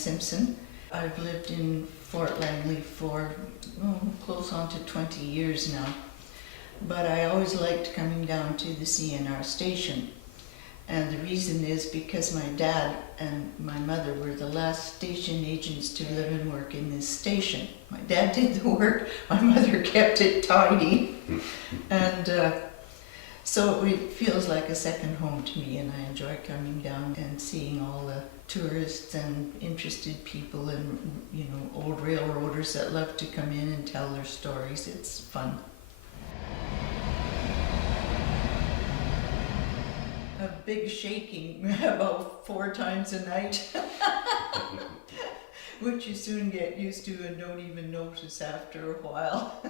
Simpson. I've lived in Fort Langley for close on to 20 years now, but I always liked coming down to the CNR station. And the reason is because my dad and my mother were the last station agents to live and work in this station. My dad did the work, my mother kept it tidy, and so it feels like a second home to me, and I enjoy coming down and seeing all the tourists and interested people and, you know, old railroaders that love to come in and tell their stories. It's fun. A big shaking about 4 times a night, which you soon get used to and don't even notice after a while.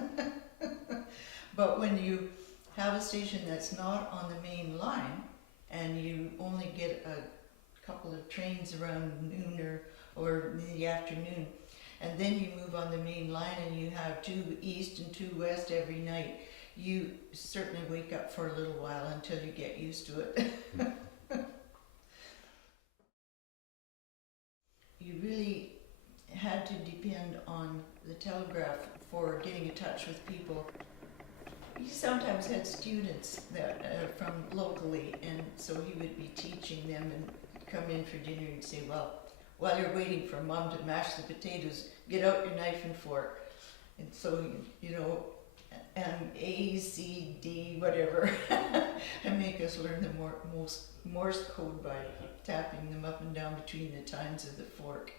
But when you have a station that's not on the main line and you only get a couple of trains around noon or in the afternoon, and then you move on the main line and you have 2 east and 2 west every night, you certainly wake up for a little while until you get used to it. You really had to depend on the telegraph for getting in touch with people. He sometimes had students that from locally, and so he would be teaching them and come in for dinner and say, well, while you're waiting for Mom to mash the potatoes, get out your knife and fork. And so, you know, A, C, D, whatever, and make us learn the Morse code by tapping them up and down between the tines of the fork.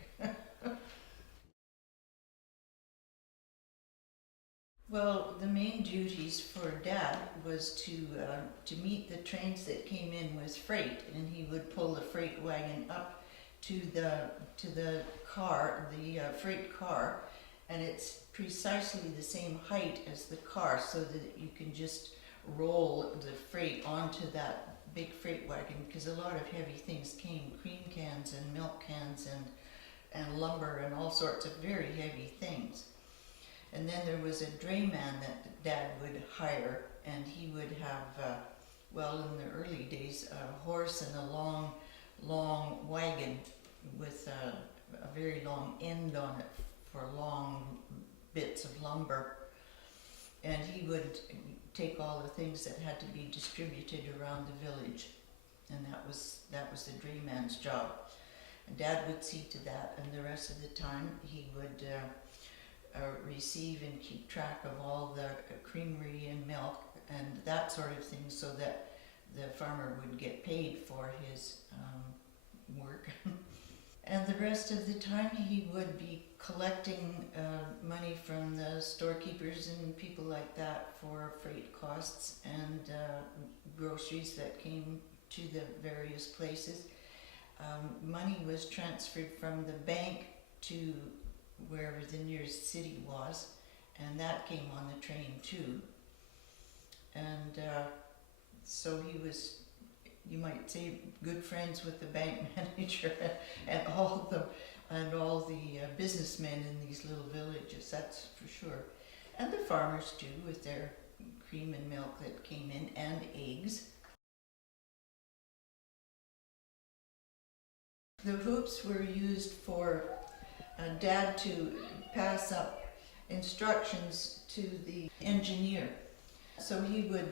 Well, the main duties for Dad was to meet the trains that came in with freight, and he would pull the freight wagon up to the car, the freight car, and it's precisely the same height as the car, so that you can just roll the freight onto that big freight wagon, because a lot of heavy things came, cream cans and milk cans and lumber and all sorts of very heavy things. And then there was a drayman that Dad would hire, and he would have, well, in the early days, a horse and a long wagon with a very long end on it for long bits of lumber. And he would take all the things that had to be distributed around the village, and that was the drayman's job. And Dad would see to that, and the rest of the time he would receive and keep track of all the creamery and milk and that sort of thing, so that the farmer would get paid for his work. And the rest of the time he would be collecting money from the storekeepers and people like that for freight costs and groceries that came to the various places. Money was transferred from the bank to wherever the nearest city was, and that came on the train too. And so he was, you might say, good friends with the bank manager and all the businessmen in these little villages, that's for sure. And the farmers too, with their cream and milk that came in, and eggs. The hoops were used for Dad to pass up instructions to the engineer. So he would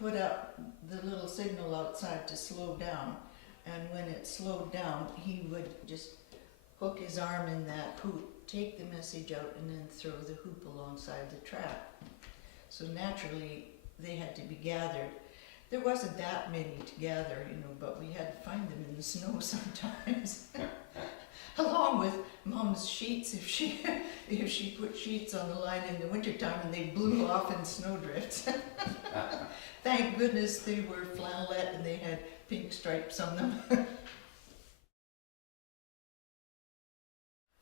put up the little signal outside to slow down, and when it slowed down, he would just hook his arm in that hoop, take the message out, and then throw the hoop alongside the track. So naturally, they had to be gathered. There wasn't that many to gather, you know, but we had to find them in the snow sometimes. Along with Mom's sheets, if she put sheets on the line in the wintertime and they blew off in snowdrifts. Thank goodness they were flannelette and they had pink stripes on them.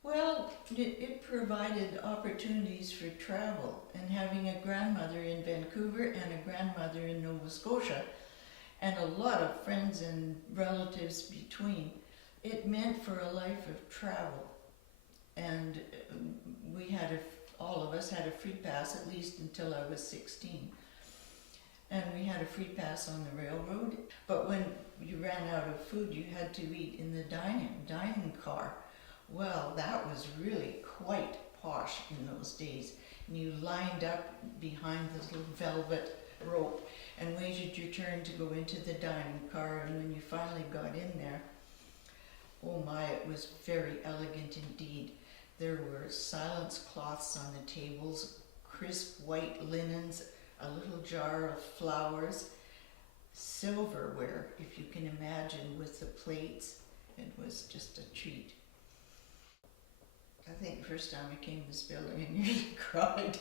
Well, it provided opportunities for travel, and having a grandmother in Vancouver and a grandmother in Nova Scotia, and a lot of friends and relatives between, it meant for a life of travel. And all of us had a free pass, at least until I was 16. And we had a free pass on the railroad, but when you ran out of food, you had to eat in the dining car, Well, that was really quite posh in those days. And you lined up behind this little velvet rope and waited your turn to go into the dining car, and when you finally got in there, oh my, it was very elegant indeed. There were silence cloths on the tables, crisp white linens, a little jar of flowers, silverware, if you can imagine, with the plates. It was just a treat. I think the first time I came to this building, I nearly cried.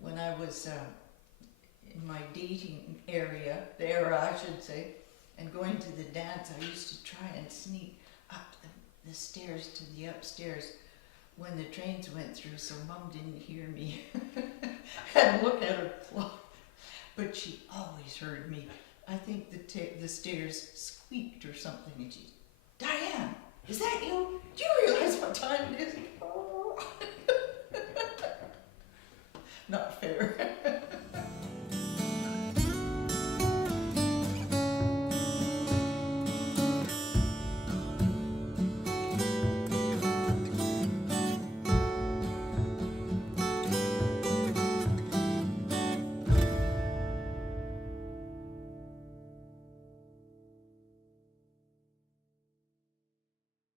When I was in my dating era, I should say, and going to the dance, I used to try and sneak up the stairs to the upstairs when the trains went through, so Mum didn't hear me. And look at her clock. But she always heard me. I think the stairs squeaked or something, and she, Diane, is that you? Do you realize what time it is?